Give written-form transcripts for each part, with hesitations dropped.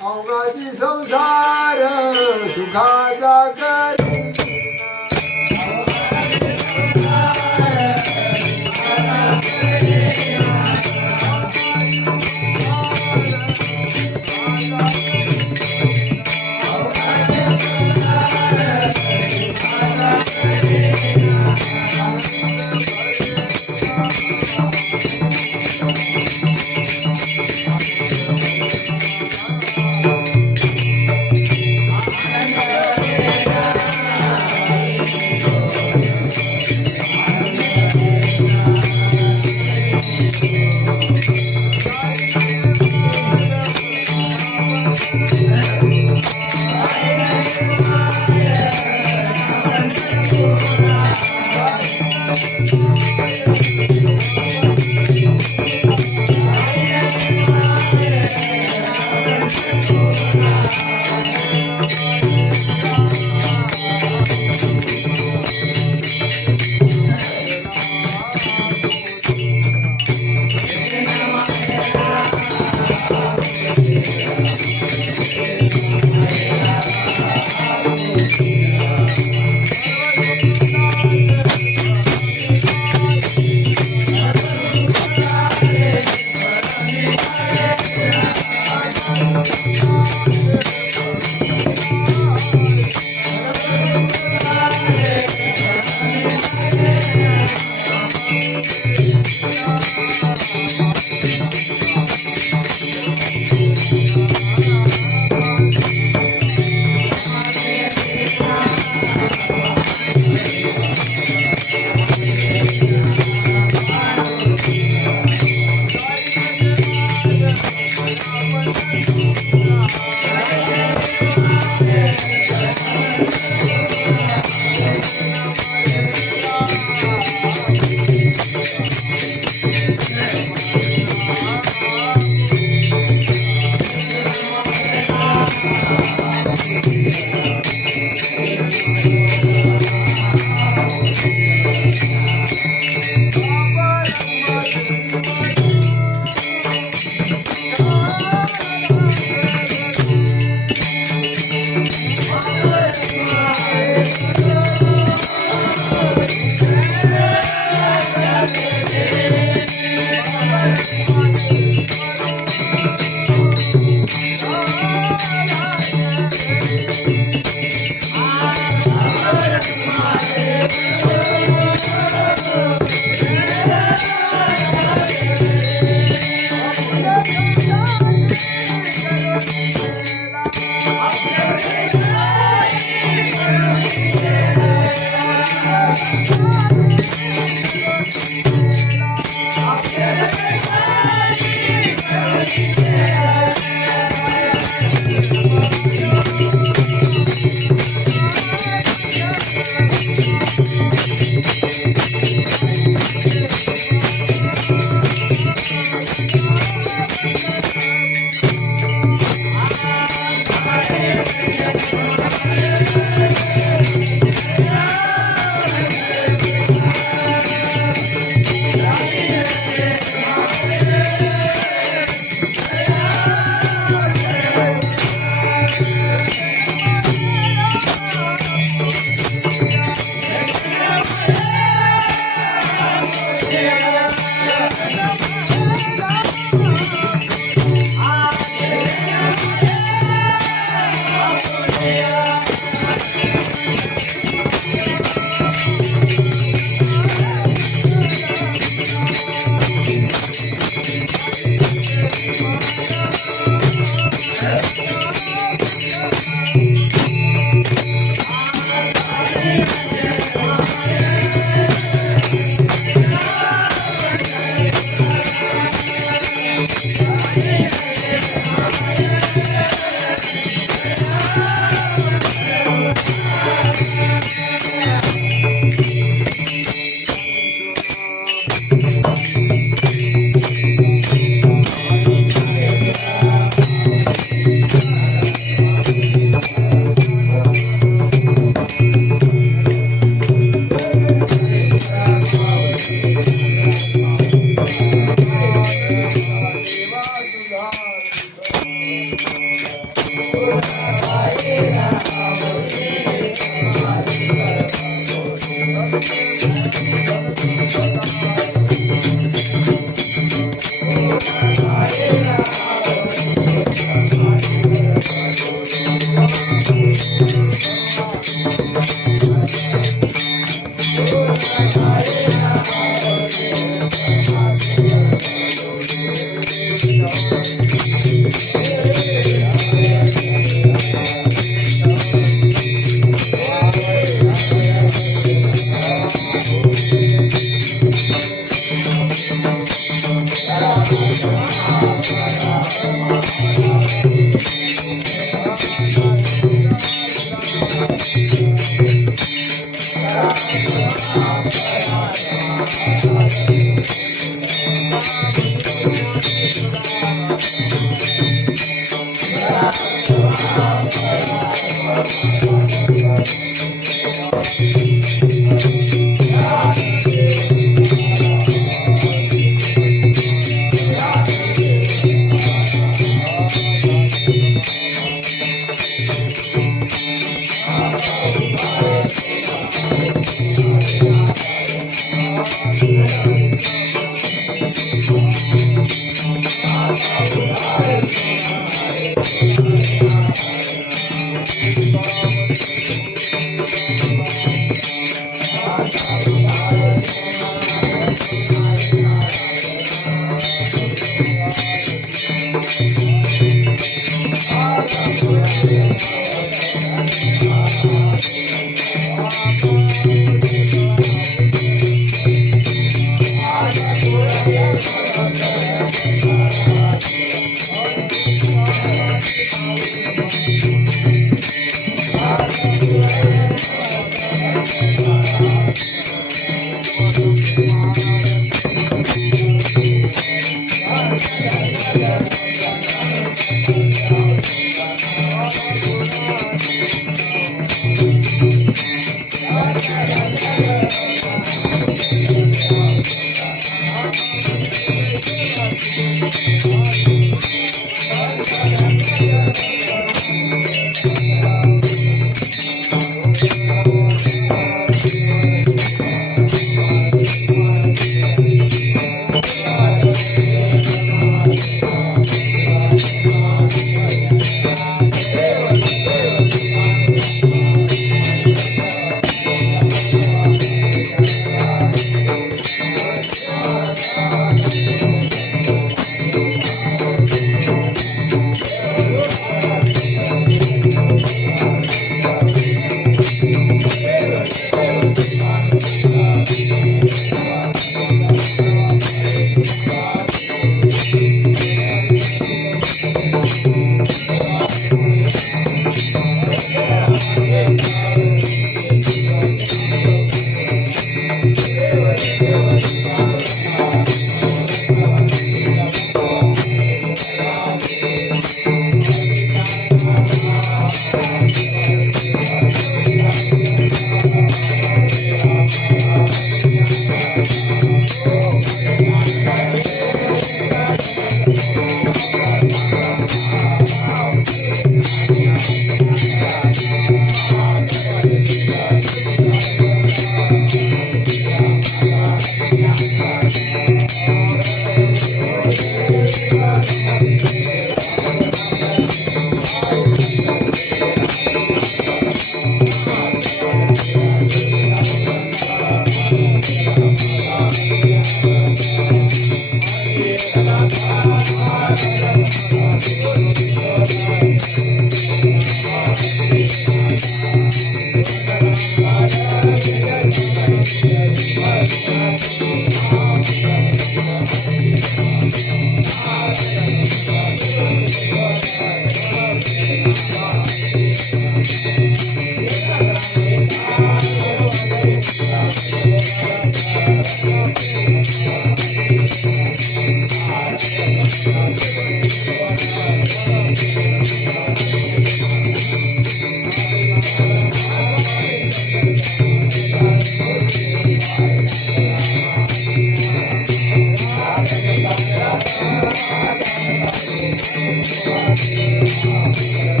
अवघाची संसार सुखाचा कर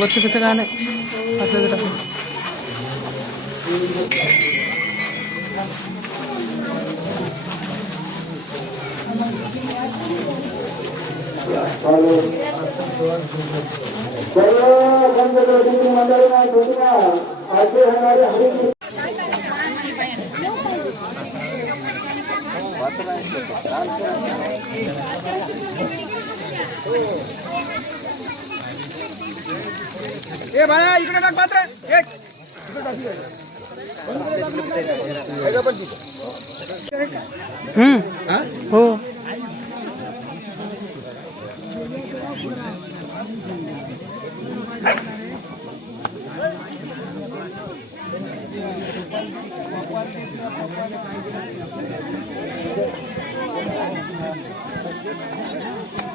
वरचं कसं काय नाही असं ए बाळा इकडे टाक पात्र एक हो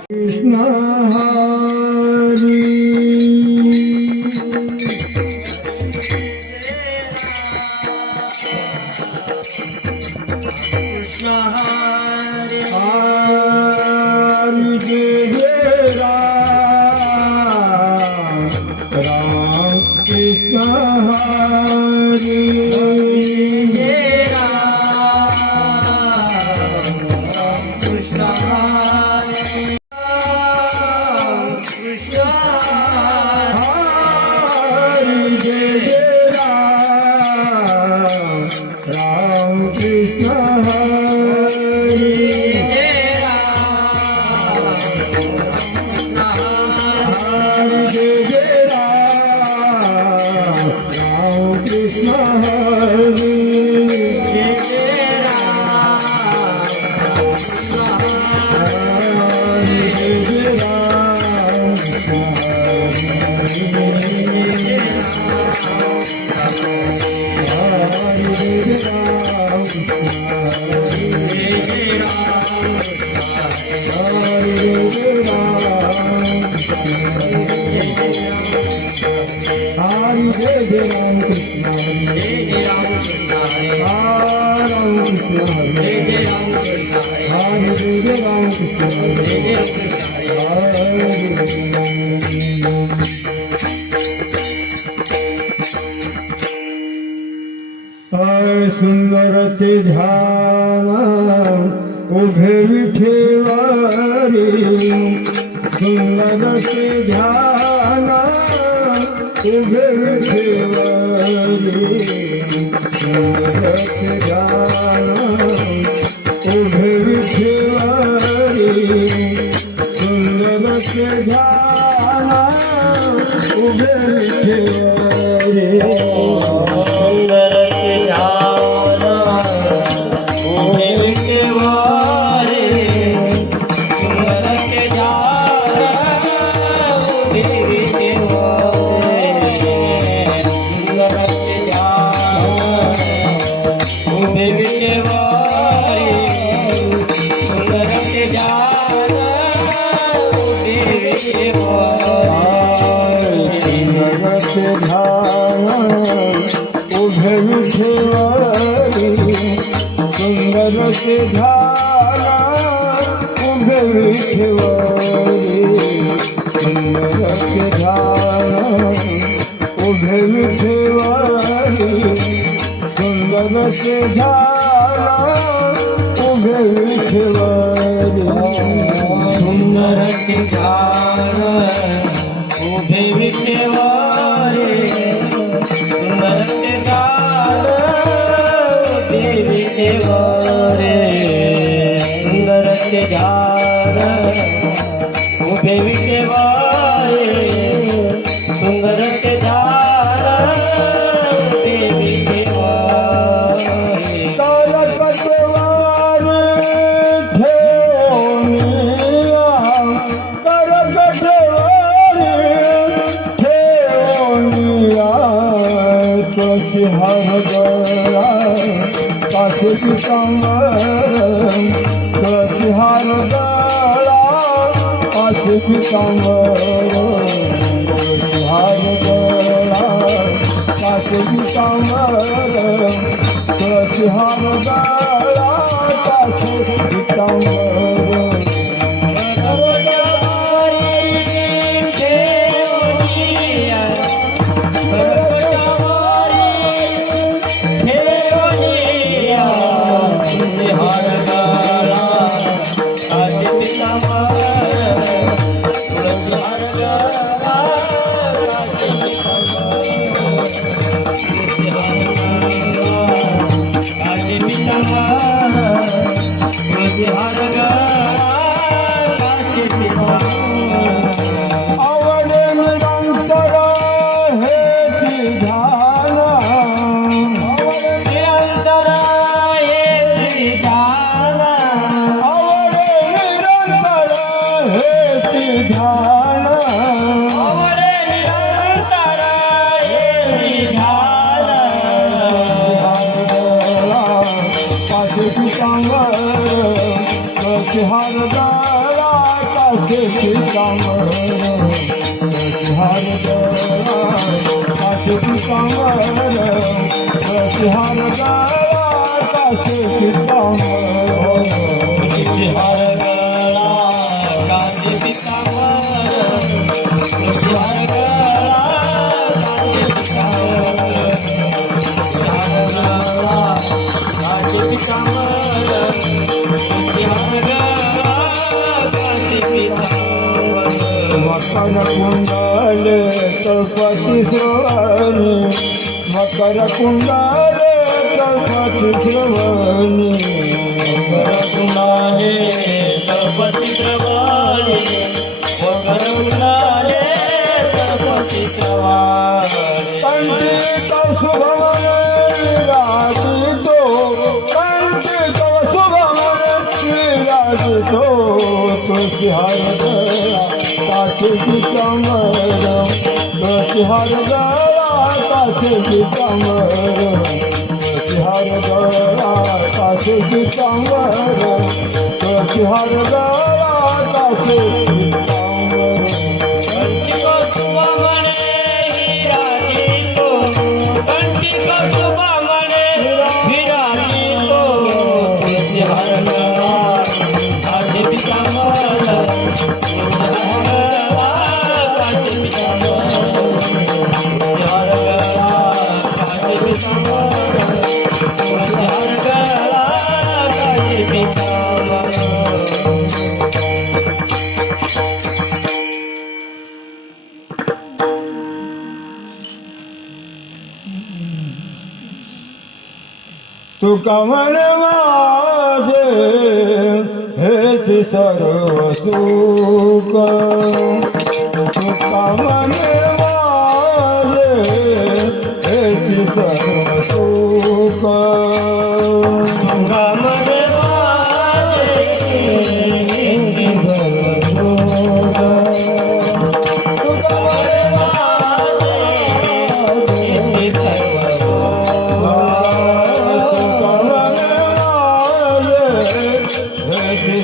कृष्ण सुंदर ते ध्यान उभे विठेवारी सुंदर ते ध्यान उभे विठेवारी सुंदर ते ध्यान उभे विठेवारी सुंदर ते ध्यान उभे विठेवारी सुंदर विठेवारी सुंदर ते झाला उभे विठेवारी सुंदर ते झाला उभे विठेवारी सुंदर ते झाला उभे विठेवारी सुंदर ते झाला उभे विठेवारी सुंदर ते झाला उभे विठेवारी सुंदर ते झाला उभे विठेवारी सुंदर ते झाला उभे विठेवारी करकटवारी ठेवूनिया करकटवारी ठेवूनिया तुळशी हार गळा काशी पितांबर तुळशी हार गळा काशी पितांबर तुळशी हार गळा काशी पितांबर तुळशी हार गळा काशी पितांबर आवडे निरंतर हेची ध्याना आवडे निरंतर हेची ध्याना काशी पितांबर तुळशी हार गळा काशी पितांबर तुळशी हार गळा काशी पितांबर तुळशी हार गळा काशी पितांबर तुळशी हार गळा काशी पितांबर तुळशी हार गळा काशी पितांबर तुळशी हार गळा काशी पितांबर तुळशी हार गळा काशी पितांबर मकर कुंडले तळपती श्रवणी मकर कुंडले तळपती श्रवणी कुणाले तळपती श्रवणी मकर कुणाले तळपती श्रवणी कंठी शुभमन विराजितो कंठी शुभमन विराजितो तुळशी हार गळा काशी पितांबर तुळशी हार गळा काशी पितांबर तुळशी हार गळा काशी पितांबर तुळशी हार गळा काशी पितांबर कंठी शुभमने विराजितो कंठी शुभमने विराजितो तुळशी हार गळा काशी पितांबर तुळशी हार गळा काशी पितांबर तुळशी हार गळा काशी पितांबर तुळशी हार गळा काशी पितांबर तुका म्हणे माझे हेच सर्व सुख तुका म्हणे माझे हेच सर्व सुख तुका म्हणे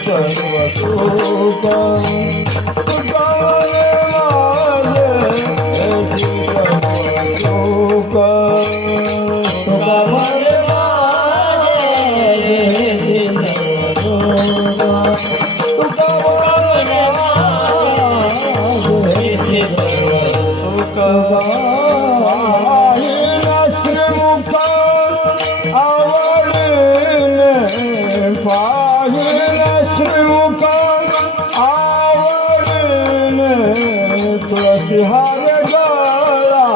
सर्व सुख तुका म्हणे माझे आवडीने पाहिलं श्रीमुख आवडीने तुळशी हार गळा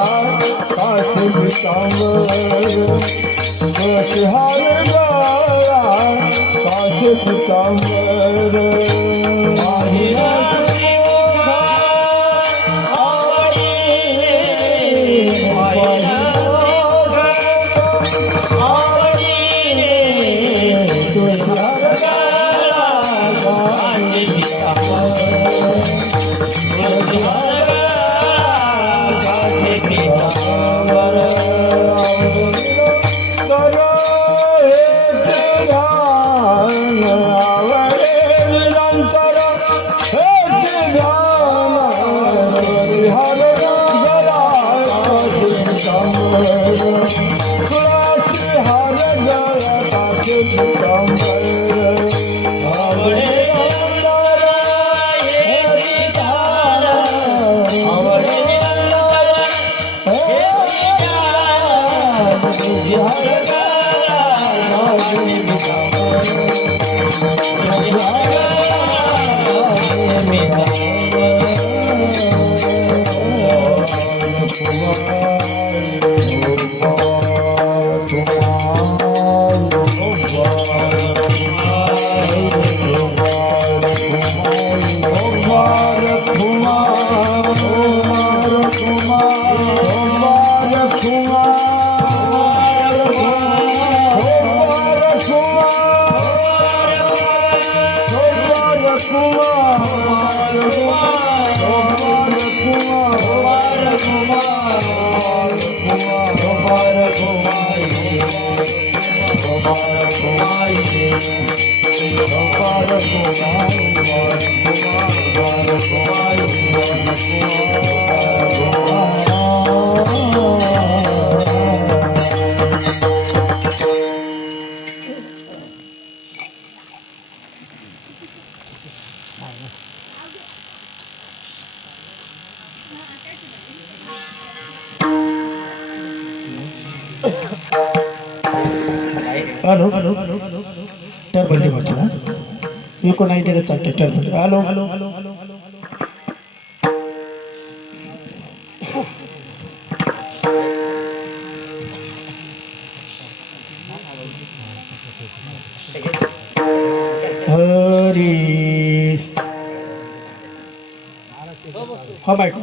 काशी पितांबर तुळशी हार गळा काशी पितांबर हॅलो टर्बल म्हटलं विकून नाही दिलं चालते टर्बल हॅलो हरी हा बायको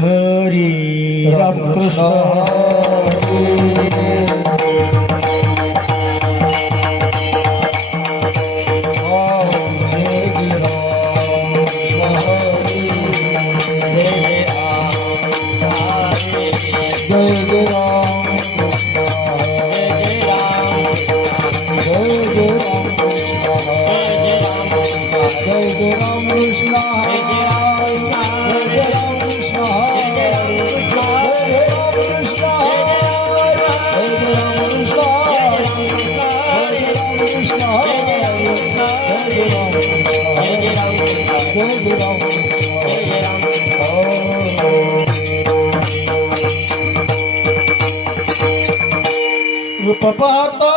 हरी रामकृष्ण रूप पाहता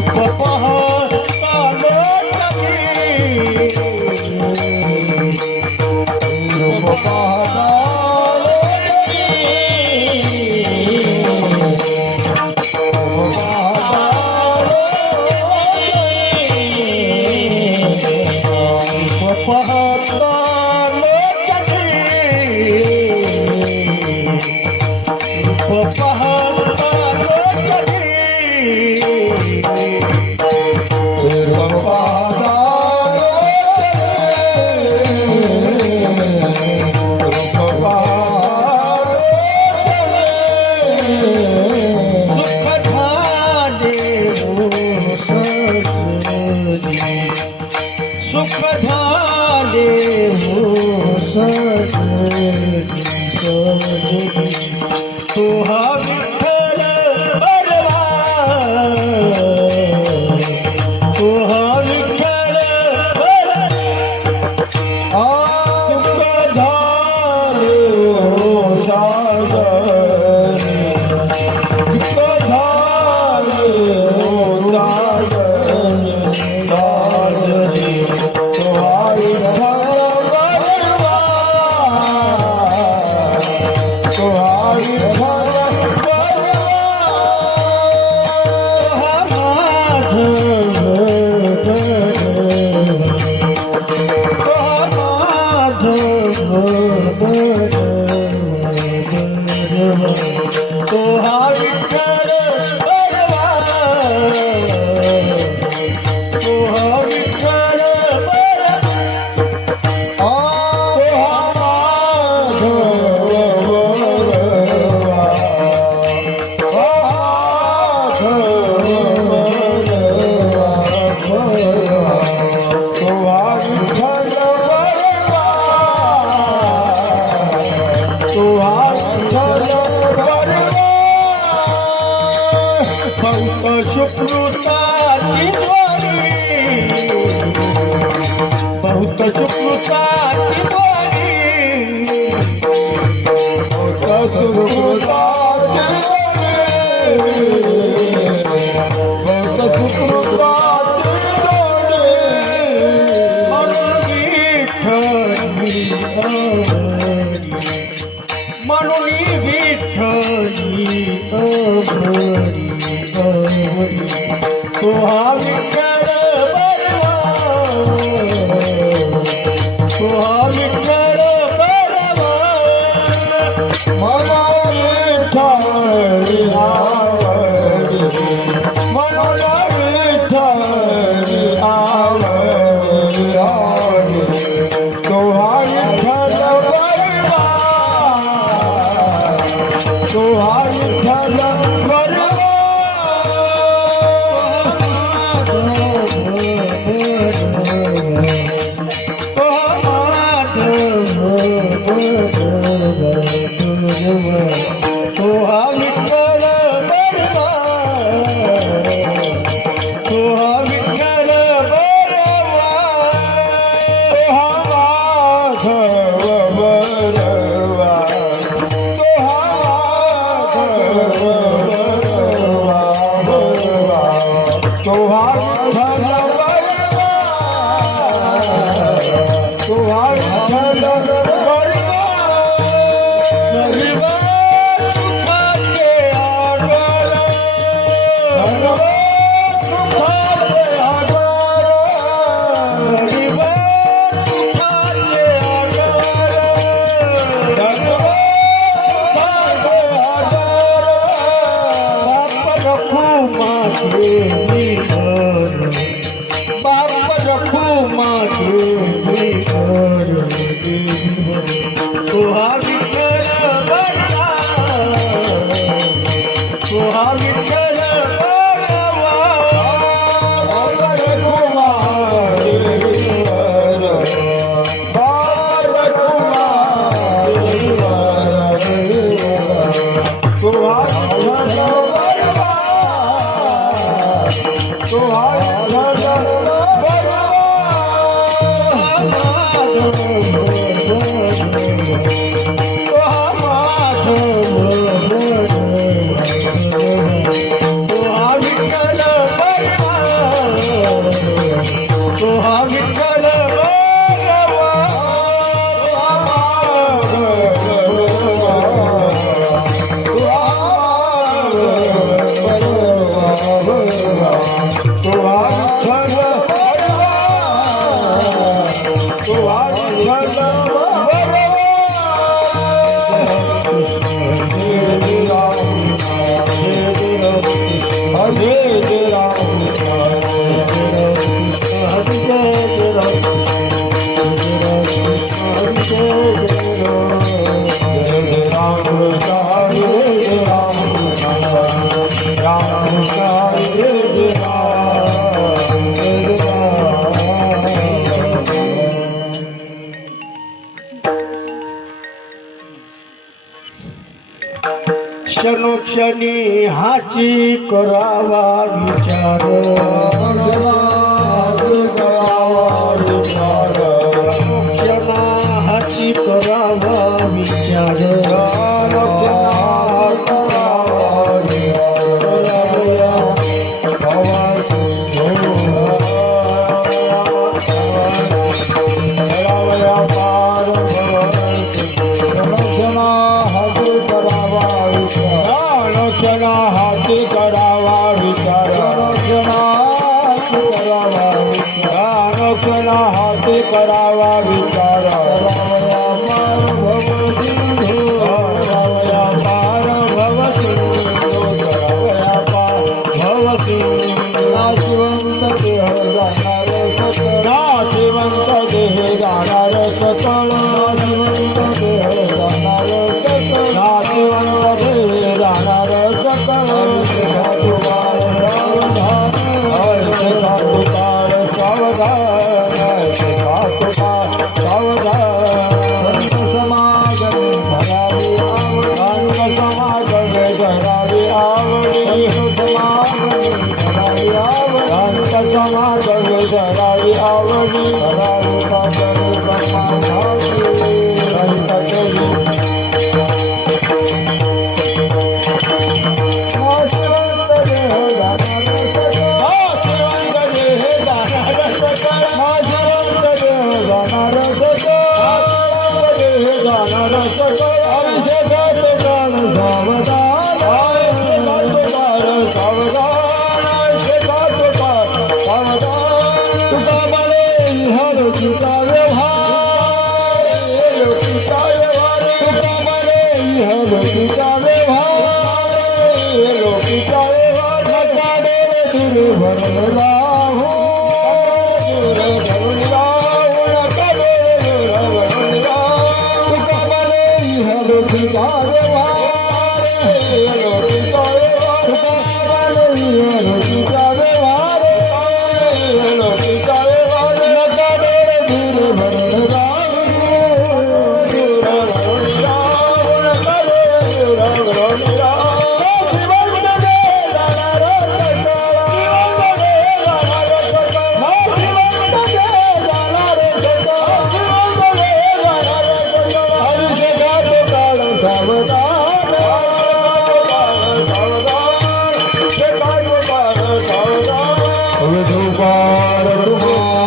रूप पाहता रूप पाहता सुख झाले हो सजनी तो हा विठ्ठल बरवा तो हा विठ्ठल बरवा भक्त सुकृताची वाणी भक्त सुकृताची भक्त सुकृताची म्हणून विठ्ठली अघरी तो हा विठ्ठल बरवा तो हा विठ्ठल बरवा मला विठ्ठल आवडी मला विठ्ठल आवडी तो हा विठ्ठल बरवा तो हा विठ्ठल बरवा क्षणोक्षणी हाची करावा विचार क्षणा हाची करावा विचार हाती करावा विचार हाती करावा विचार नाशिवंत देह जाणार सकळ नाशिवंत देह जाणार सकळ समागम करावी आवडी लोकीचा व्यवहार लोकीचा व्यवहार तुका म्हणे इह लोकीचा व्यवहार लोकीचा व्यवहार नका डोळे दूर भरून राहू दूर भरून राहू नका डोळे दूर भरून राहू तुका म्हणे इह लोकीचा व्यवहार लोकीचा व्यवहार तुका म्हणे इह लोकीचा व्यवहार लोकीचा व्यवहार नका डोळे दूर भरून राहू दूर भरून राहू नका डोळे दूर भरून राहू श्रीमंत देवाला रसकाळा श्रीमंत देवाला रसकाळा श्रीमंत देवाला रसकाळा श्रीमंत देवाला रसकाळा हरिषगात काळ सावधान सावधान शेकाय काळ सावधान विठोबार विठोबार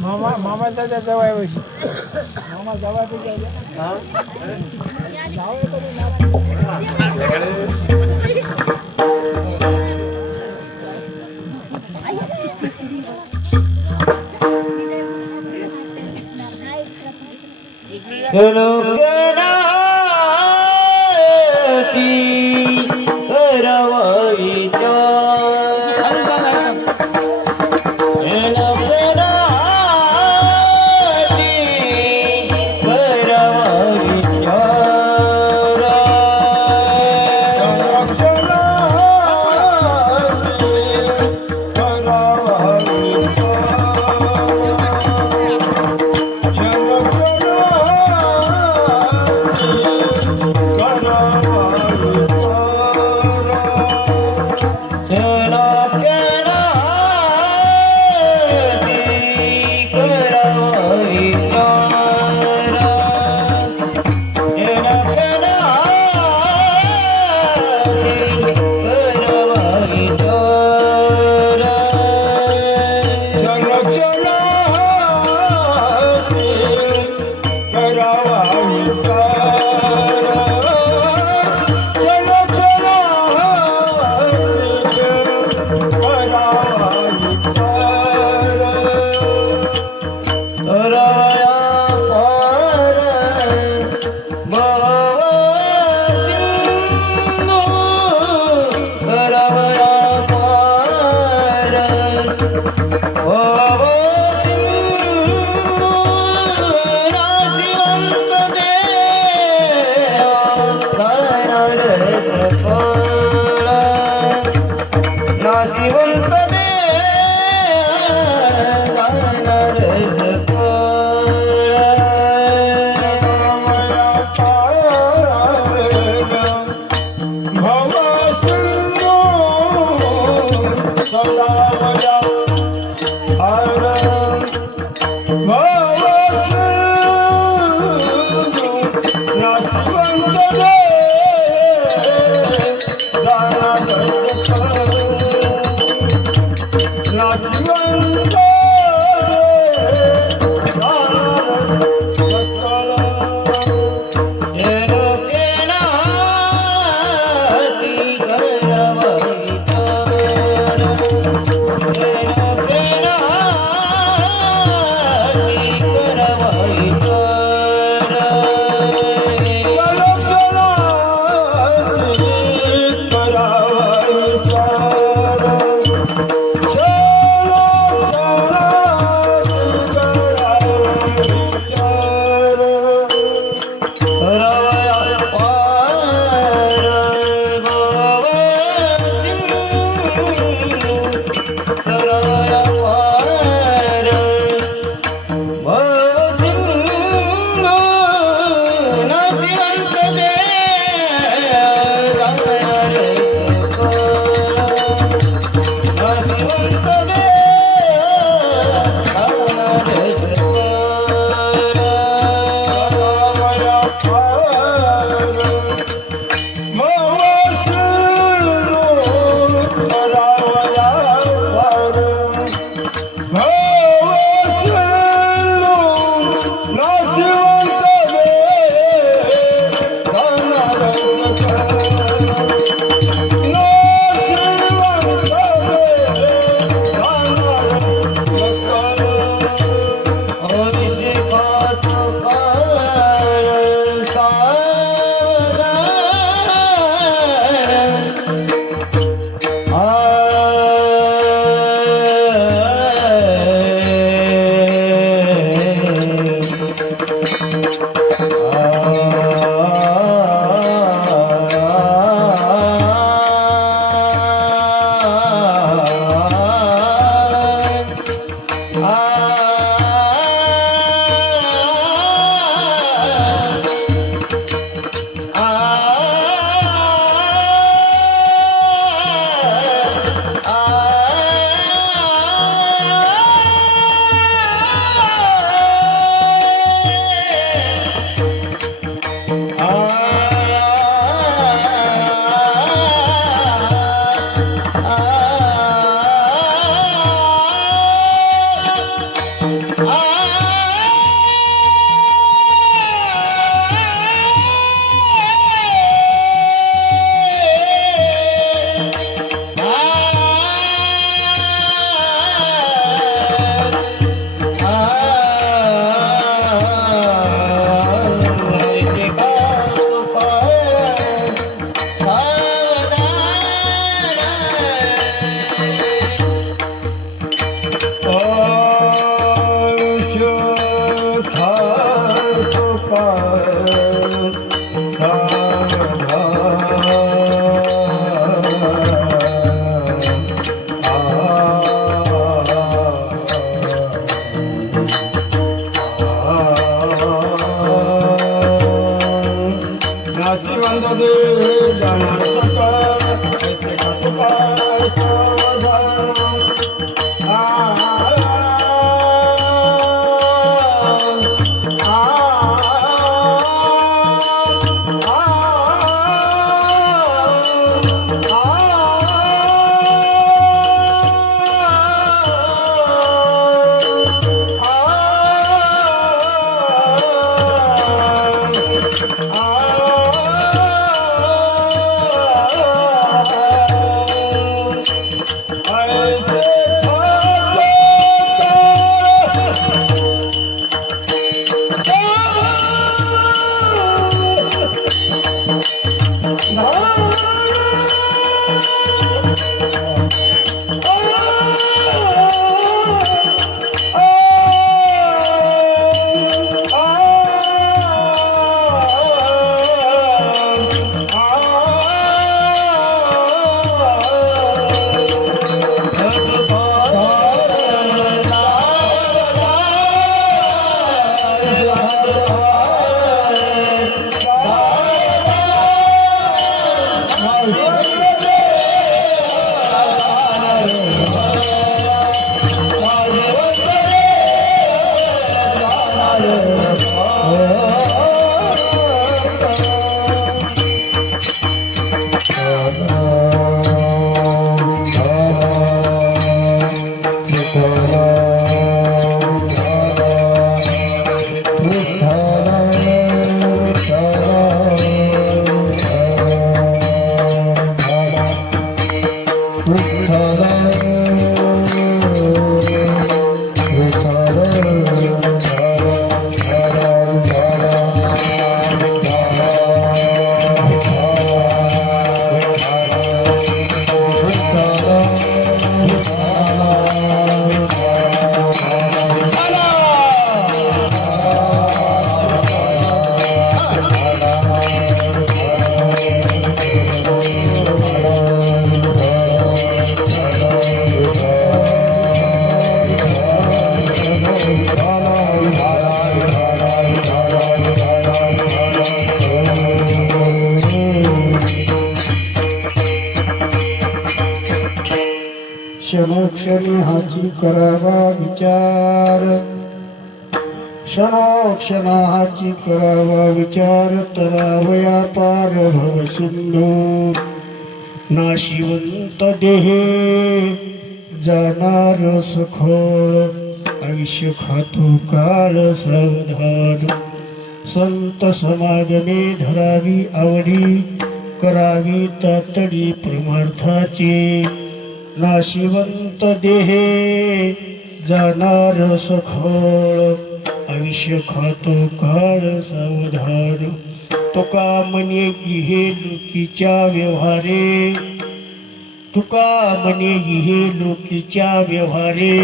मामा मामा त्याच्या जवळ मामा जवळ चलो क्षणोक्षणी हाची करावा विचार, क्षणोक्षणा हाची करावा विचार, तरावया पार भव सिंधू नाशिवंत देहे जाणार सखोळ, आयुष्य खातो काळ सावधान, संत समागमे धरावी आवडी, करावी तातडी परमार्थाची, नाशिवंत देहे जाणार सखोळ, आयुष्य खातो काळ सावधान तुका म्हणे हे लोकीच्या व्यवहारे तुका म्हणे हे लोकीच्या व्यवहारे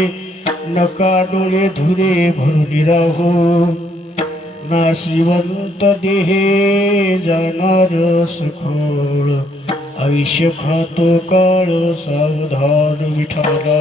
नका डोळे धुरे भरून राहो ना श्रीवंत देहे जाणार सुखोळ आयुष्य खातो काळ सावधान विठाला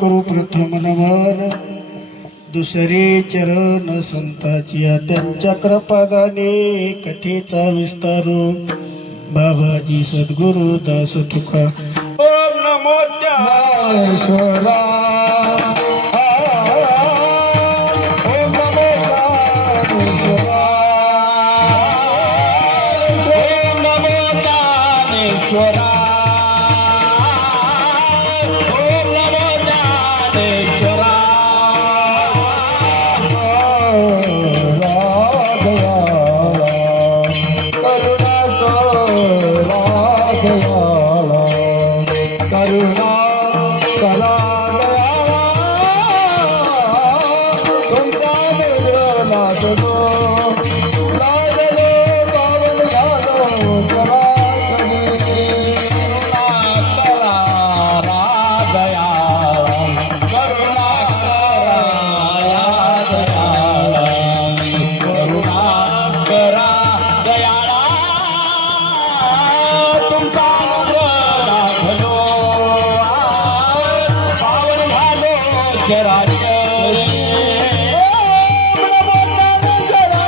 करू प्रथम नमन दुसरे चरण संताची त्यांच्या कृपागाने कथेचा विस्तारू बाबाजी सद्गुरु दास तुका नमो ज्ञानेश्वरा ओम नमो ज्ञानेश्वरा ओम नमो ज्ञानेश्वरा ओम नमो ज्ञानेश्वरा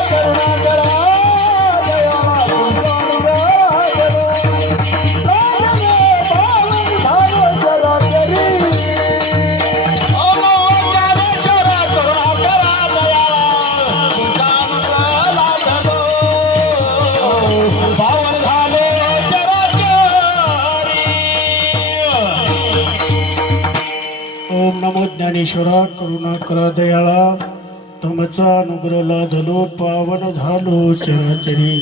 करुणा करा तुमचा लागलो लागलो पावन झालो करा ओम नमो ज्ञानेश्वरा करुणा करा दयाळा तुमचा अनुग्रह लादलो पावन झालो चराचरी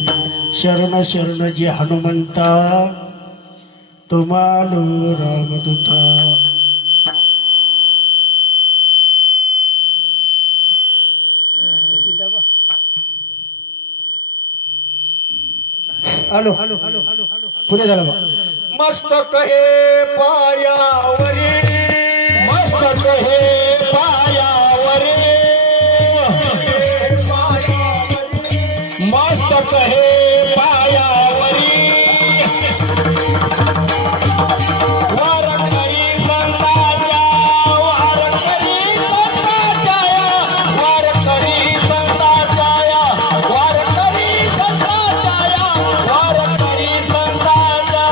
शरण शरण जी हनुमंता तुम्हालो रामदूता हॅलो पुढे झाला बा मस्तक हे पायावरी मस्तक हे पायावरी मस्तक हे पायावरी वारकरी संतांच्या वारकरी संतांच्या वारकरी संतांच्या वारकरी संतांच्या वारकरी संतांच्या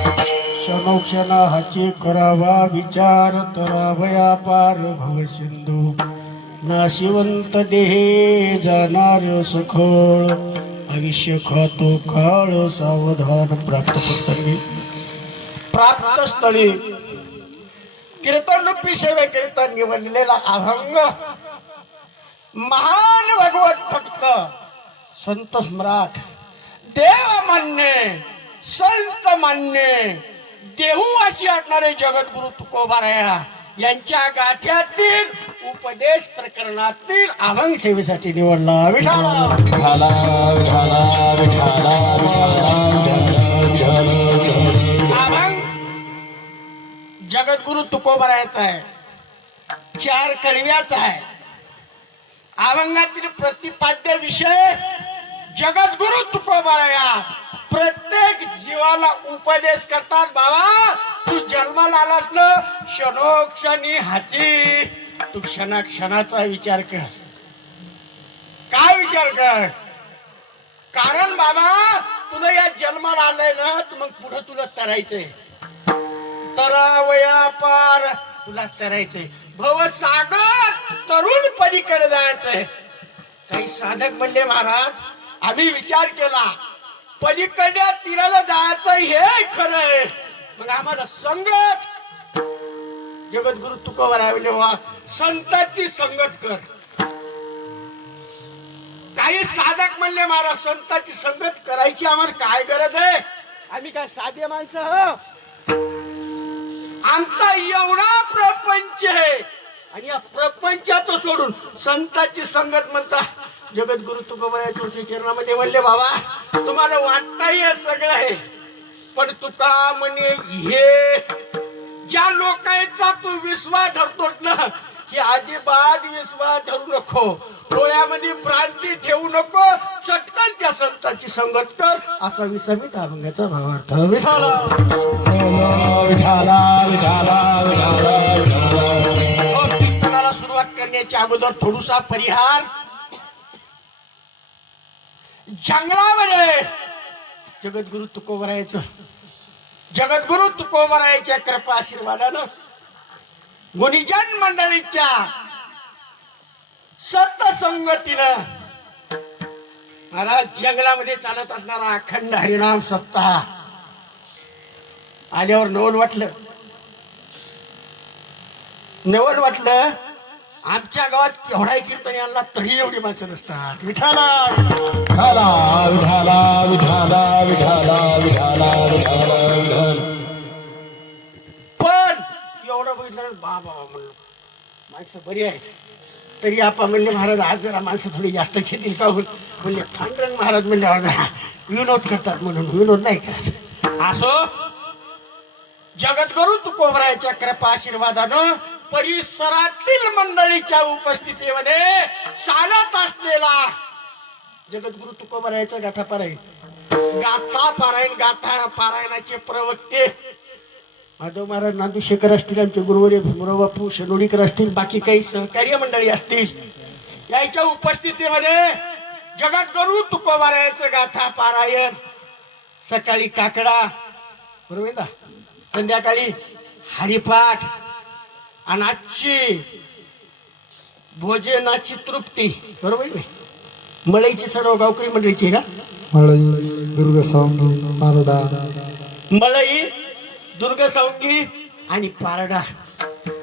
क्षणोक्षणा हाची करावा विचार तरावया पार भव सिंधू नाशिवंत देहे जाणार सखोळ आयुष्य खातो काळ सावधान प्राप्त प्रसंगी प्राप्त स्थळी कीर्तन रूपी सेवे कीर्तन निवडलेला अभंग महान भगवत भक्त संत सम्राट देव मान्य संत मान्य देहू अशी असणारे जगद्गुरु तुकोबाराया यांच्या गाथ्यातील उपदेश प्रकरणातील अभंग सेवेसाठी निवडला विठाला अभंग जगद्गुरु तुकोबारायाचा आहे 4 कडव्याचा आहे अभंगातील प्रतिपाद्य विषय जगद्गुरु तुकोबाराया प्रत्येक जीवाला उपदेश करतात बाबा तू जन्माला आलास ना क्षणोक्षणी हाची तू क्षणाचा विचार कर काय विचार कर कारण बाबा तुला या जन्माला आलंय ना तू मग पुढे तुला तरायचंय तरावया पार तुला तरायचंय भवसागर तरुण पलीकडे जायचंय काही साधक म्हणले महाराज आम्ही विचार केला पलीकडल्या तीराला जायचं हे खरंय मग आम्हाला संगत जगद्गुरु तुकोबाराया वा संतांची संगत कर काही साधक म्हणले महाराज संतांची संगत करायची आम्हाला काय गरज आहे आम्ही काय साधे माणसं हो आमचा एवढा प्रपंच आहे आणि या प्रपंचात सोडून संतांची संगत म्हणता जगद्गुरु तुकोबाराया तुमच्या चरणामध्ये म्हणले बाबा तुम्हाला वाटतंय हे सगळं आहे पण तुका म्हणे हे ज्या लोकांचा तू विश्वास धरतोस ना, की अजिबात विश्वास धरू नको, डोळ्यामध्ये भ्रांती ठेवू नको, चटकन त्या संतांची संगत कर, असा विसमित अभंगाचा भावार्थ. विठाला विठाला विठाला विठाला विठाला. कीर्तनाला सुरुवात करण्याच्या अगोदर थोडूसा परिहार. जंगलामध्ये जगद्गुरु तुकोबरायचं, जगद्गुरु तुकोबरायच्या कृपा आशीर्वादानं गुणीजन मंडळीच्या सतसंगतीनं महाराज जंगलामध्ये चालत असणारा अखंड हरिनाम सप्ताह आल्यावर नवल वाटलं आमच्या गावात केवढा कीर्तन आणला तरी एवढी माणसं नसतात. विठाला विठाला विठाला विठाला विठाला विठाला विठाला विठाला. पण एवढं बघितलं बाबा म्हणलं माणसं बरी आहेत, तरी आपण म्हणले महाराज आज जरा माणसं थोडी जास्त घेतील का म्हणले. पांडुरंग महाराज म्हणले विनोद करतात म्हणून विनोद नाही करत. असो जगद्गुरु तुकोबरायच्या कृपा आशीर्वादानं परिसरातील मंडळीच्या उपस्थितीमध्ये चालत असलेला जगद्गुरु तुकोबरायचा गाथा पारायणाचे प्रवक्ते माधव महाराज नांदुशेखर असतील, आमचे गुरुवर्य भीमराव बापू शेलोडीकर असतील, बाकी काही सहकार्य मंडळी असतील, याच्या उपस्थितीमध्ये जगद्गुरु तुकोबरायचं गाथा पारायण. सकाळी काकडा बरोबर ना, संध्याकाळी हरिपाठ आणि आजची भोजनाची तृप्ती बरोबर नाही. मळईची सर्व गावकरी मंडळीची का दुर्ग सावंगी पारडा मळई दुर्ग सावंगी आणि पारडा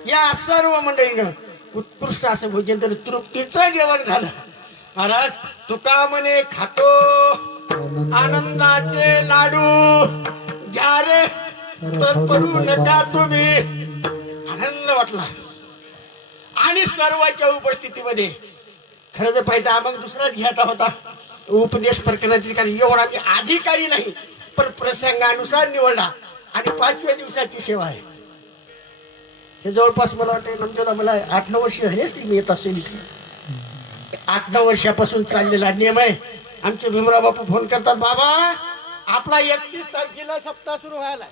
या सर्व मंडळीनं उत्कृष्ट असं भोजन तर तृप्तीचं जेवण झालं. महाराज तुका म्हणे खातो आनंदाचे लाडू घ्या रे तर पडू नका तुम्ही. आनंद वाटला आणि सर्वांच्या उपस्थितीमध्ये खरं तर पाहिजे मग दुसराच घ्यायचा होता उपदेश प्रकरणातील, कारण एवढा मी अधिकारी नाही पण प्रसंगानुसार निवडला. आणि 5व्या दिवसाची सेवा आहे. हे जवळपास मला वाटतं नमदेला मला 8-9 वर्ष झाली असतील मी येत असेल इथे. 8-9 वर्षापासून चाललेला नियम आहे. आमचे भीमराव बापू फोन करतात, बाबा आपला 31 तारखेला सप्ताह सुरू व्हायला.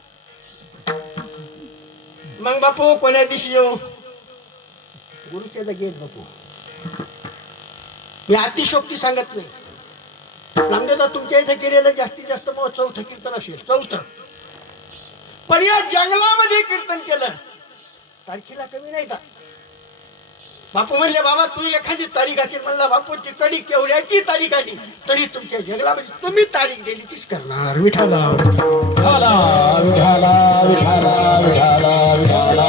मग बापू कोण्या दिवशी येऊ? गुरुच्या जागी आहेत बापू. मी अतिशोक्ती सांगत नाही. नामदेवदा तुमच्या इथे केलेलं जास्तीत जास्त मग 4थं कीर्तन असेल, 4थं. पण या जंगलामध्ये कीर्तन केलं, तारखेला कमी नाही का? बापू म्हणले बाबा तू एखादी तारीख असेल. म्हणला बापू तिकडे केवढ्याची तारीख आली तरी तुमच्या जंगलामध्ये तुम्ही तारीख दिली तीच करणार. विठाला विठाला विठाला विठाला विठाला विठाला.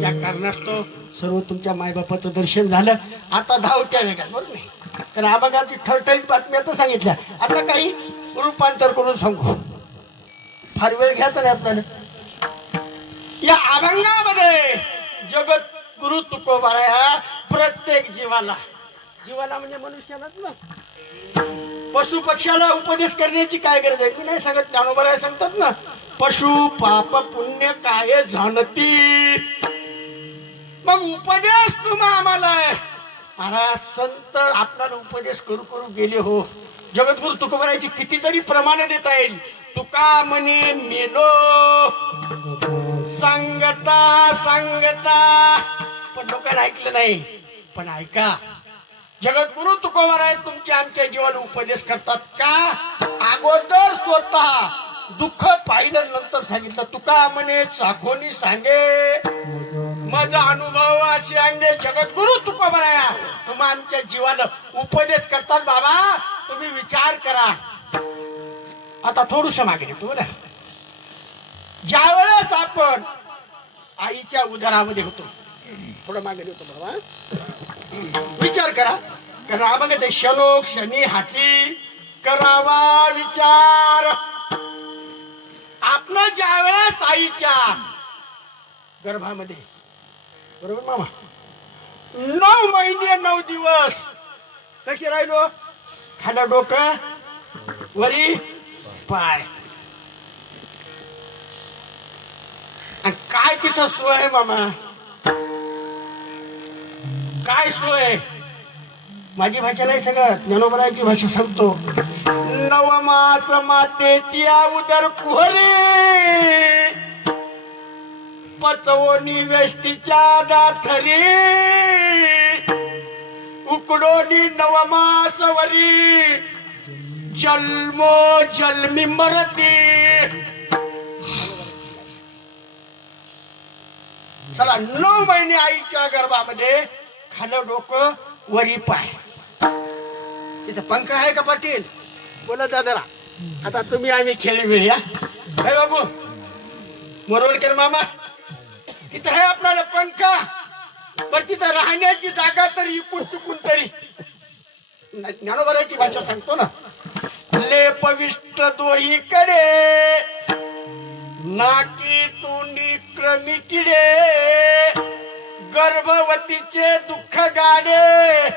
त्या कारणास्तव सर्व तुमच्या मायबापाचं दर्शन झालं. आता धावत्या वेगात बरोबर नाही, कारण अभंगाची ठळठळीत बातम्या तर सांगितल्या. आता काही रूपांतर करून सांगू, फार वेळ घ्यायचा नाही आपल्याला. या अभंगामध्ये जगत गुरु तुकोबराया प्रत्येक जीवाला म्हणजे मनुष्यालाच ना, पशु पक्ष्याला उपदेश करण्याची काय गरज आहे? मी नाही सांगत, ज्ञानोबराया सांगतात ना, पशु पाप पुण्य काय जाणती. मग उपदेश तुम्हा आम्हाला महाराज संत आपल्याला उपदेश करू करू गेले हो. जगद्गुरु तुकोबरायाची कितीतरी प्रमाणे देता येईल. तुका म्हणे मेलो सांगता पण लोकांना ऐकलं नाही. पण ऐका, जगद्गुरु तुकोबराय तुमच्या आमच्या जीवाला उपदेश करतात का? अगोदर स्वतः दुःख पाहिलं नंतर सांगितलं. तुका म्हणे चाखोनी सांगे माझा अनुभव असे अंगे. जगद्गुरु तुकोबराया तुम्हा आमच्या जीवाला उपदेश करतात. बाबा तुम्ही विचार करा. आता थोडस मागे येतो ना. ज्या वेळेस आपण आईच्या उदरामध्ये होतो, थोडं मागे होतो बाबा, विचार करा. कारण मग ते क्षणो क्षणी हाची करावा विचार. आपण ज्या वेळेस आईच्या गर्भामध्ये बरोबर मामा 9 महिने 9 दिवस कसे राहिलो? खालं डोकं वरी पाय. काय तिथं सोय मामा, काय सोय? माझी भाषा नाही सगळं, ज्ञानोबराची भाषा सांगतो. नवमास मातेची उदर कुहरी, पचवणी वेष्टीच्या दाथरी, उकडोनी नवमासवरी, जन्मो जन्मी मरती. चला 9 महिने आईच्या गर्भामध्ये, खालं डोकं वरी पाय. तिथं पंख आहे का पाटील? बोला दादा. आता तुम्ही आम्ही खेळी मिळूया. हे बाबू मोरवडकर मामा, तिथं आहे आपल्याला पंख, पण तिथं राहण्याची जागा तरी इकून चुकून तरी. ज्ञानोबराची भाषा सांगतो ना. ले पविष्ट दोहीकडे, नाकी तोंडी क्रमी किडे, गर्भवतीचे दुःख गाणे,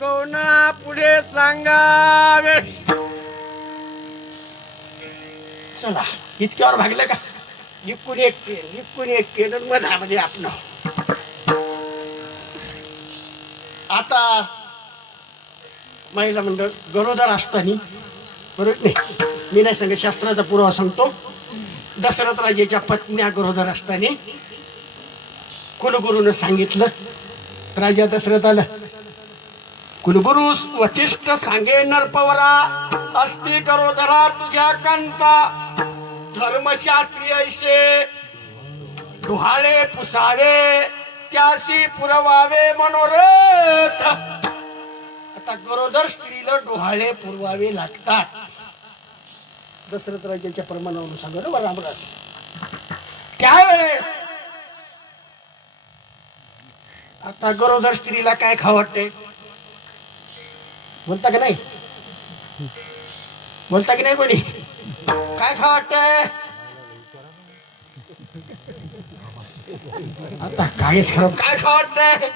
कोणा पुढे सांगावे. चला इतक्यावर भागलं का? इकून एक पेन, इकून एक पेन, मधामध्ये आपलं. आता महिला मंडळ गरोदर असताना, बरोबर नाही, मी नाही सांगत, शास्त्राचा पुरावा सांगतो. दशरथ राजेच्या पत्न्या गरोदर असताना कुलगुरूनं सांगितलं, राजा दशरथाला, कुलगुरु वचिष्ठ सांगे नरपवरा, असती गरोदरा तुझ्या कंता, धर्मशास्त्री ऐसे डोहाळे पुसावे, त्याशी पुरवावे मनोरथ. आता गरोदर स्त्रीला डोहाळे पुरवावे लागतात. दशरथ राजाच्या प्रमाणावरून सांगतो ना रामराज. त्यावेळेस आता गरोदर स्त्रीला काय खावं वाटते? बोलता की नाही? बोलता की नाही कोणी? काय खावं वाटतंय? आता काहीच काय खावं वाटतंय?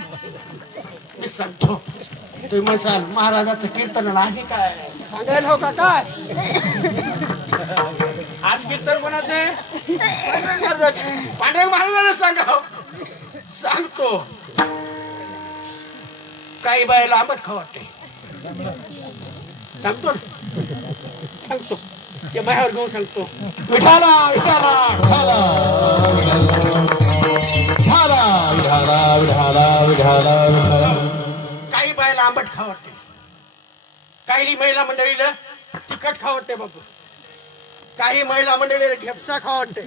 मी सांगतो. तुम्ही म्हणसाल महाराजाचं कीर्तन आहे काय, सांगायला हो का काय? आज कीर्तन कोणाचे? पांडुरंग महाराजांना सांगा. सांगतो. काही बायला आंबट खावं वाटते. सांगतो सांगतो, ते बाहेर घेऊन सांगतो. विठाला विठाला विठाला विठाला विठाला विठाला विठाला विठाला. काही बायला आंबट खावं वाटते, काही महिला मंडळीला तिखट खावं वाटते बापू, काही महिला मंडळीला ढेपसा खावं वाटते,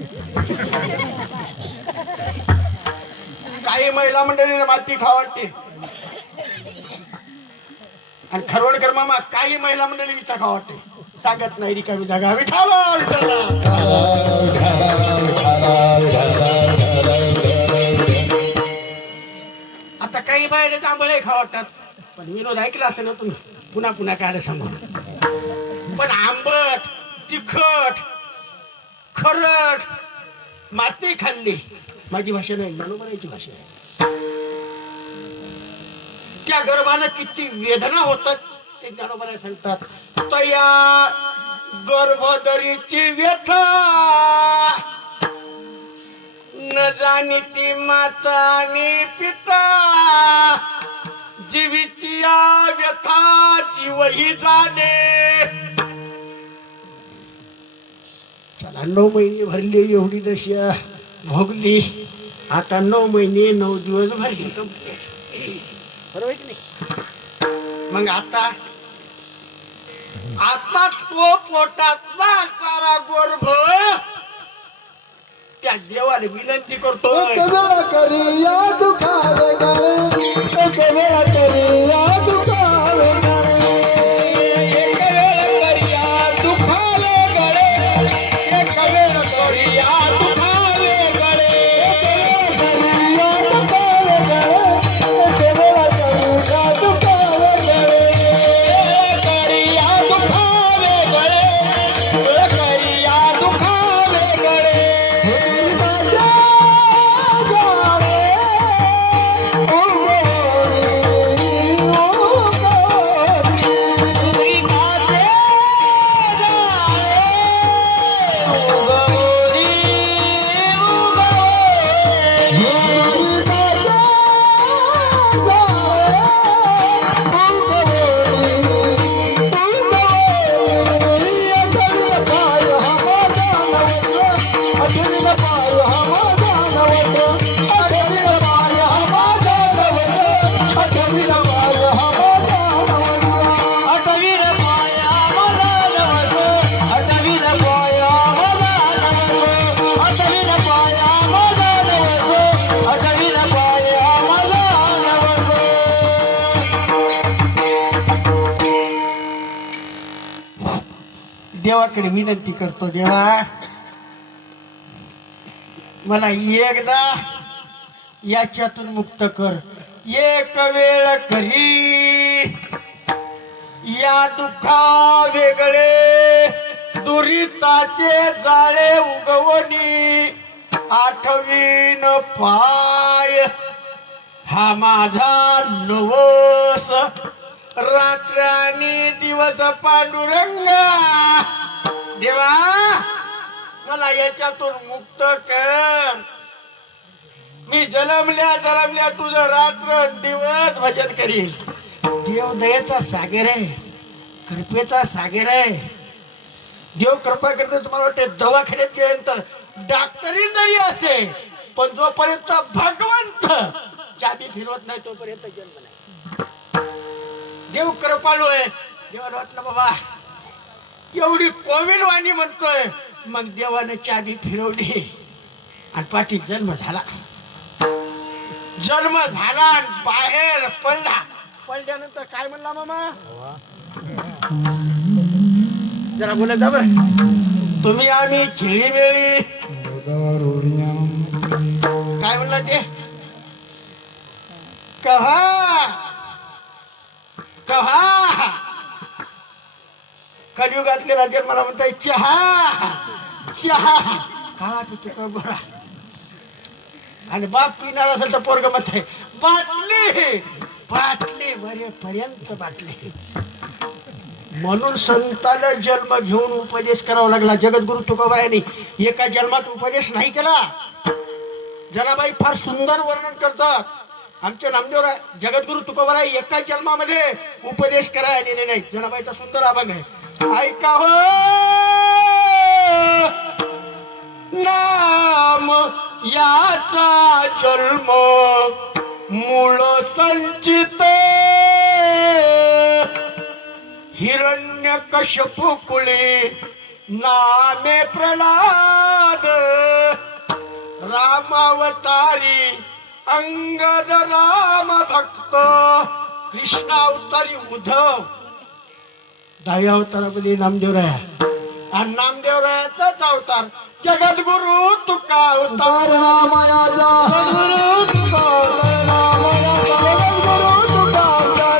काही महिला मंडळीला माती खावं वाटते. आणि खरवडकर मामा काही महिला मंडळी इथं खावं वाटते. सांगत नाही रिकामी जागा. विठाला विठाला. आता काही बायले जांभळे खावं वाटतात, पण विनोद ऐकला असेल ना तुम्ही, पुन्हा पुन्हा काय सांगू. पण आंबट, तिखट, खरट माती खाल्ली. माझी भाषा नाही, ज्ञानोबराची भाषा आहे. त्या गर्भानं किती वेदना होतात ते ज्ञानोबराय सांगतात. तया गर्भदरीची व्यथा, न जाणी ती माता आणि पिता, जीवीची या व्यथा जीवही जाणे. चला 9 महिने भरली, एवढी दशा भोगली. आता 9 महिने 9 दिवस भरली. बरोबर की नाही? मग आता तो पोटातला असणारा गर्भ त्या देवाला विनंती करतो. करिया दुखावे गळे, करिया दुखावे गळे, एक वेळ करिया दुखावे गळे, एक वेळ करिया दुखावे गळे, करिया दुखावे गळे, करिया दुखावे गळे, करिया दुखावे गळे. देवाकडे विनंती करतो, देवा मला एकदा याच्यातून मुक्त कर. एक वेळ करी या दुःखा वेगळे दुरिताचे जाळे उगवणी आठवीन पाय हा माझा नवस रात्र आणि दिवस पांडुरंगा. देवा मला याच्यातून मुक्त कर. मी जलमल्या तुझं रात्र दिवस भजन करील. देव दयेचा सागर आहे, कृपेचा सागर आहे. देव कृपा करते. तुम्हाला वाटते दवाखान्यात गेल्यानंतर डॉक्टरी जरी असेल पण जोपर्यंत भगवंत चाबी फिरवत नाही तोपर्यंत जन्म नाही. देव कृपाळू आहे. देवाला वाटलं बाबा एवढी कोविड वाणी म्हणतोय, मग देवाने चाबी फिरवली आणि पाठी जन्म झाला. जन्म झाला आणि बाहेर पडला. पडल्यानंतर काय म्हणला मामा? जरा बोला जा बर. तुम्ही आम्ही खेळी वेळी काय म्हणला ते? कव्हा कव्हा कलियुगातले राजे मला म्हणताय चहा चहा काळा पितो का गोळा. आणि बाप पिणार असेल तर पोरग म्हणते बाटली बाटली बरेपर्यंत बाटली. म्हणून संताला जन्म घेऊन उपदेश करावा लागला. जगद्गुरु तुकोबायांनी एका जन्मात उपदेश नाही केला. जनाबाई फार सुंदर वर्णन करतात. आमचे नामदेव जगद्गुरु तुकोबाराय एका जन्मामध्ये उपदेश करायला आलेले नाही. जनाबाईचा सुंदर अभंग आहे, ऐका हो. नाम याचा जन्म मूळ संचित हिरण्यकश्यपु कुळे नामे प्रल्हाद रामावतारी अंगद राम भक्त कृष्णावतारी उद्धव. 10व्या अवतारामध्ये नामदेवराय आणि नामदेवरायाचाच अवतार जगद्गुरु तुका अवतार. नामयाचा गुरु तुका नामयाचा गुरु तुका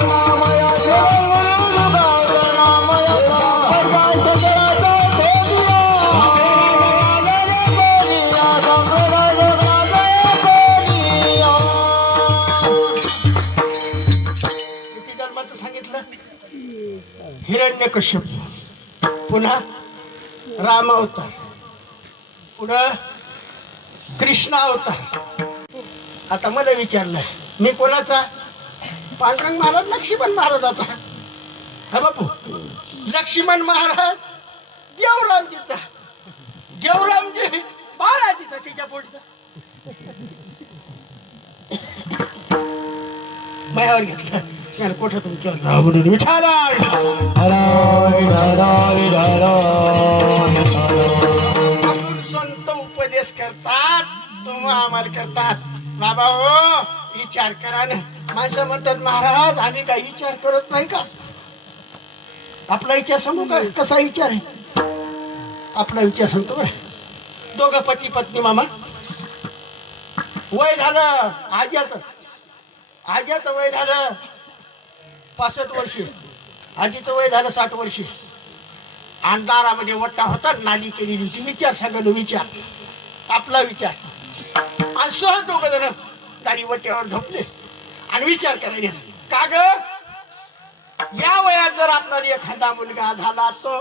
नामयाचा गुरु तुका नामयाचा प्रकाश जगाचा देविया देविया संप्रदाय देविया. किती जन्माचं सांगितलं? हिरण्यकश्यप, पुन्हा राम अवतार, पुढं कृष्ण अवतार. आता मला विचारलं मी कोणाचा? पांडुरंग महाराज लक्ष्मण महाराजाचा. हा बापू, लक्ष्मण महाराज देवरामजीचा. देवरामजी बाळाजीचा तिच्या पोटचा. मायावर घेतलं कोठं तुमच्या विठाला संत उपदेश करतात, तुम्ही आम्हाला करतात. बाबा हो विचार करा ना. माणसं म्हणतात महाराज आम्ही काही विचार करत नाही का? आपला विचार सांगू का? कसा विचार आहे आपला? विचार सांगतो बरं. दोघं पती पत्नी मामा. वय झालं आज्याचं वय झालं 65 वर्षे, आजीचं वय झालं 60 वर्षे. अंधारामध्ये वट्टा होता, नाली केलेली होती. विचार सांगतो, विचार आपला विचार. आणि सहज दोघं जण दारी वट्यावर झोपले आणि विचार करायला का ग या वयात जर आपल्याला एखादा मुलगा झाला तो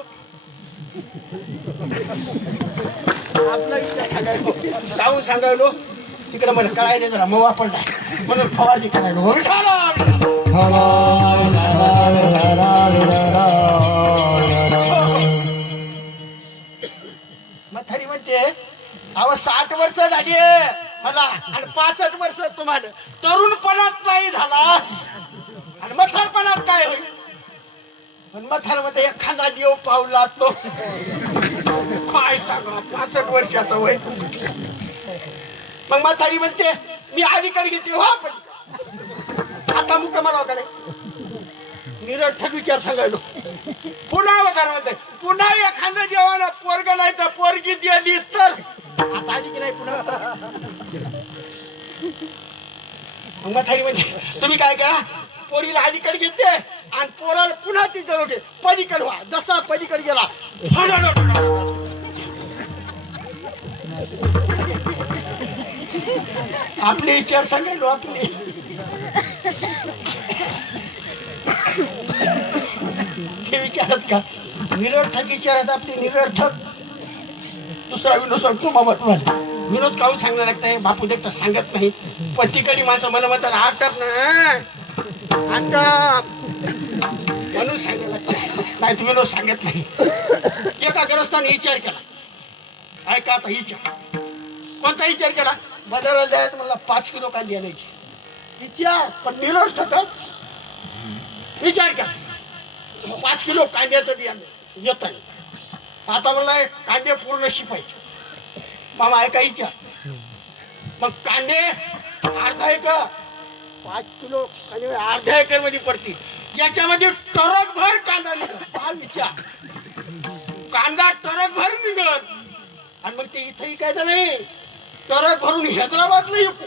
आपला विचार सांगायचो. जाऊन सांगायलो तिकडे मला कळायला जरा मवा पडलाय म्हणून फवारणी करायलो. म्हातारी म्हणते अहो 60 वर्ष झाली मला आणि 65 वर्ष तुम्हाला. तरुणपणात नाही झाला आणि म्हातारपणात काय होईल? पण म्हातारमध्ये एखादा देव पावला तो काय सांगा 65 वर्षाचा वय. मग म्हातारी म्हणते मी अधिकारी घेते हो आपण आता मुका मारावकडे निरर्थक विचार सांगायलो. पुन्हा अवतार म्हणते पुन्हा एखादं जेवण पोरग नाही तर पोरगी दिली तर आता आली की नाही पुन्हा म्हातारी म्हणजे तुम्ही काय करा पोरीला अलीकडे घेते आणि पोराला पुन्हा तिथे होते पलीकडे व्हा जसा पलीकडे गेला आपले विचार सांगायलो आपले हे विचारत का निरर्थक विचारत आपले निरर्थक दुसरा विनोद सांगतो बाबा तुम्हाला विनोद काहून सांगणार लागताय बापू देखता सांगत नाही पण तिकडे माणसं मला म्हणतात आटप ना आटप म्हणून सांगायला लागतं नाही तर विनोद सांगत नाही एका ग्रस्ताने विचार केला ऐका आता विचार कोणता विचार केला बदलायला जायचं मला 5 किलो कांदे आणायचे विचार पण निरर्थक विचार का 5 किलो कांद्याचं बियाणं येत आहे आता मला कांदे पूर्ण शिपायचे मामा ऐका विचार मग कांदे अर्धा एकर 5 किलो कांदे अर्ध्या एकर मध्ये पडतील याच्यामध्ये टरक भर कांदा निघत हा विचार कांदा टरक भर निघत आणि मग ते इथंही काय नाही टरक भरून हैदराबादला येतो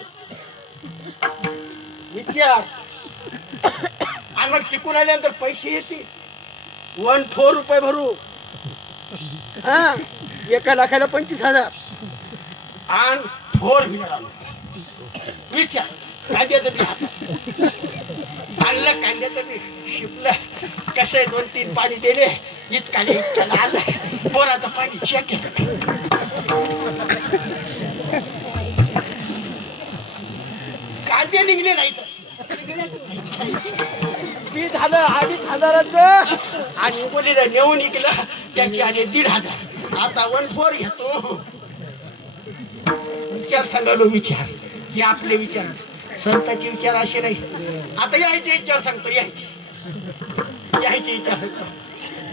विचार आणि मग तिकून आल्यानंतर पैसे येतील 1-4 रुपये भरू हा 1 लाखाला 25,000 आणि 4 व्हीलर आणू विचार कांद्याचं बी हातात आणलं कांद्याचं बी शिपलं कसं आहे 2-3 पाणी दिले इतकाला आलं बोराचं पाणी चेक केलं कांदे निघले नाही तर बी झालं 2,500 आणि बोलीला नेऊन निघलं त्याचे आले 1,500 आता 1-4 घेतो विचार सांगालो विचार हे आपले विचार संतांचे विचार असे नाही आता यायचे विचार सांगतो यायचे विचार सांगतो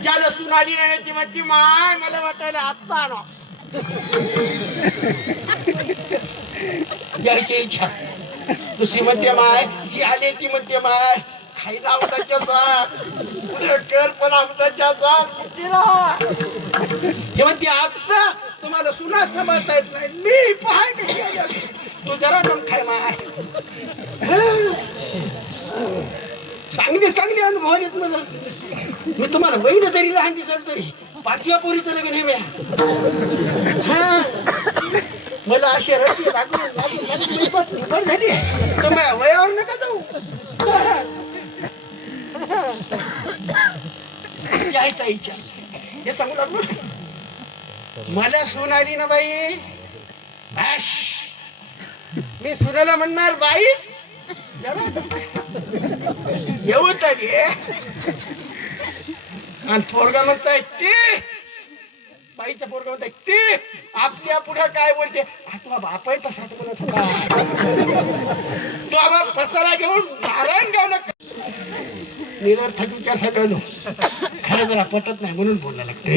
ज्याला सुनाली नाही ती म्हणती माय मला वाटायला आत्ता आणा यायचे इच्छा दुसरी म्हणते माय जी आले ती म्हणते माय खायला अवताच्याचा कर पण अवताच्याचा हे म्हणते आता तुम्हाला सुना समजता येत नाही मी पाहाय कशी आली तू जरा जाऊन खाय माय चांगले अनुभव आहेत मला मी तुम्हाला बहीण तरी लहान दिसल तरी 5व्या पोरीचं लग्न हे हा मला अशी रडती लागून झाली तर माझ्या वयावर नका जाऊ यायचा विचार हे सांगू लागलो मला सून आली ना बाई बॅश मी सुनाला म्हणणार बाईच येऊ तरी आणि पोरगा म्हणताय ते बाईचा पोरगा म्हणताय ते आपल्या पुढे काय बोलते आत्मा बाप आहे तसाच म्हणत होता तो आम्हाला फसाला घेऊन नारायण गावला निरर्थक विचार सगळं खरं जरा पटत नाही म्हणून बोलायला लागते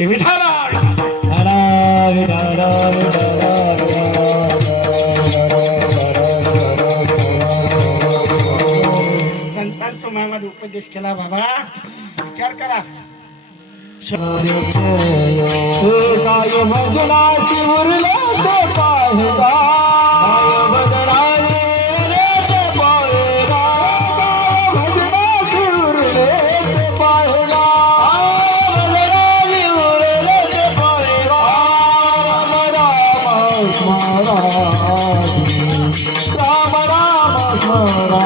संतान तुम्हाला मध्ये उपदेश केला बाबा विचार करा काय भजना शिवरले ते पाहगा काय भजनाने ते पाहगा भजना शिवरले ते पाहगा भजना शिवरले ते पाहगा राम स्मरा राम राम स्मरा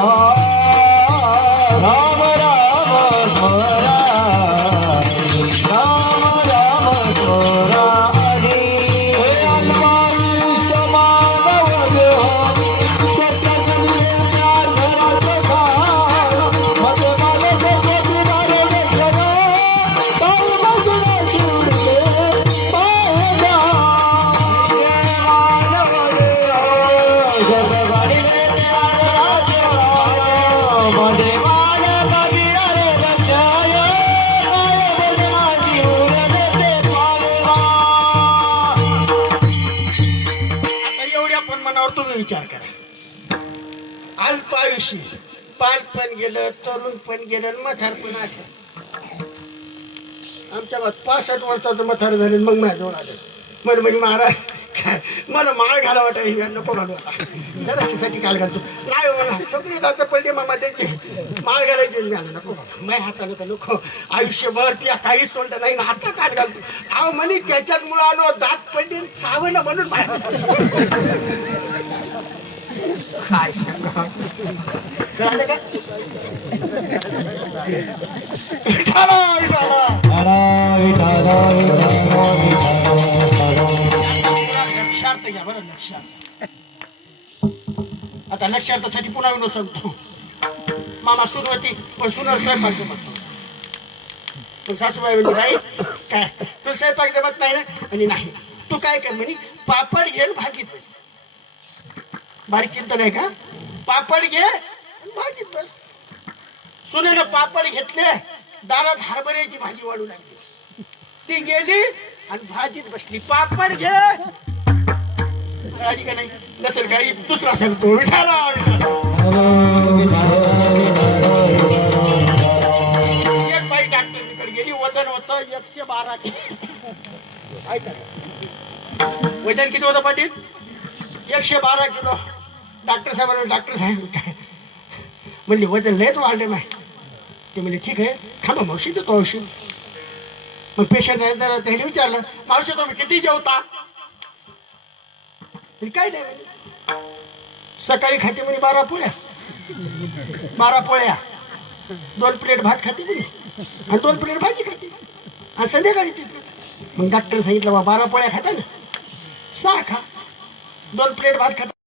राम राम स्मरा विचार करा अल्पायुषी पान पण गेलं तरुण पण गेलं म्हातार पण आलं आमच्या बात 65 वर्षाचं म्हातारं झालं मग माझ्या जवळ आलं म्हणे म्हणे महाराज काय मला माळ घाला वाटाय नको घालू आता जराशीसाठी काल घालतो नाही हो म्हणा सगळे जातं पडले मामा त्याचे माळ घालायचे मी आलं नको माझ्या हाताने तर नको आयुष्यभर त्या काहीच सोडलं नाही ना आता काल घालतो अहो म्हणे त्याच्यात मुळे आलो दात पडले चावं ना म्हणून काय सांगा कळालं का विठाला, विठाला. लक्षार्थ घ्या बरं लक्षार्थ आता लक्षार्थासाठी पुन्हा विनोद सांगतो मामा सुनवती पण सुन स्वयंपाक जमत पण सासूबाई म्हणजे नाही काय तू स्वयंपाक जमत नाही ना आणि नाही तू काय कर म्हणे पापड घे भाजीत बस बारीक चिंता नाही का पापड घे भाजीत बस सुनेनं पापड घेतले दारात हरभऱ्याची भाजी वाढू लागली ती गेली आणि भाजीत बसली पापड घे कळाली का नाही नसेल काही दुसरा सांगतो विठाला एक बाई डॉक्टरकडे गेली वजन होतं 112 काय करा वजन किती होतं पाटील 112 किलो डॉक्टर साहेब काय म्हणले वजन लयच वाढले माय ते म्हणले ठीक आहे थांबा मावशी देतो औषध मग पेशंट आहे तर त्याने विचारलं मावशी तुम्ही किती जेवता काय नाही सकाळी खाते म्हणे 12 पोळ्या 2 प्लेट भात खाते म्हणे आणि 2 प्लेट भाजी खाते आणि संध्याकाळी तिथे मग डॉक्टर सांगितलं 12 पोळ्या खाता ना 6 खा 2 प्लेट भात खाता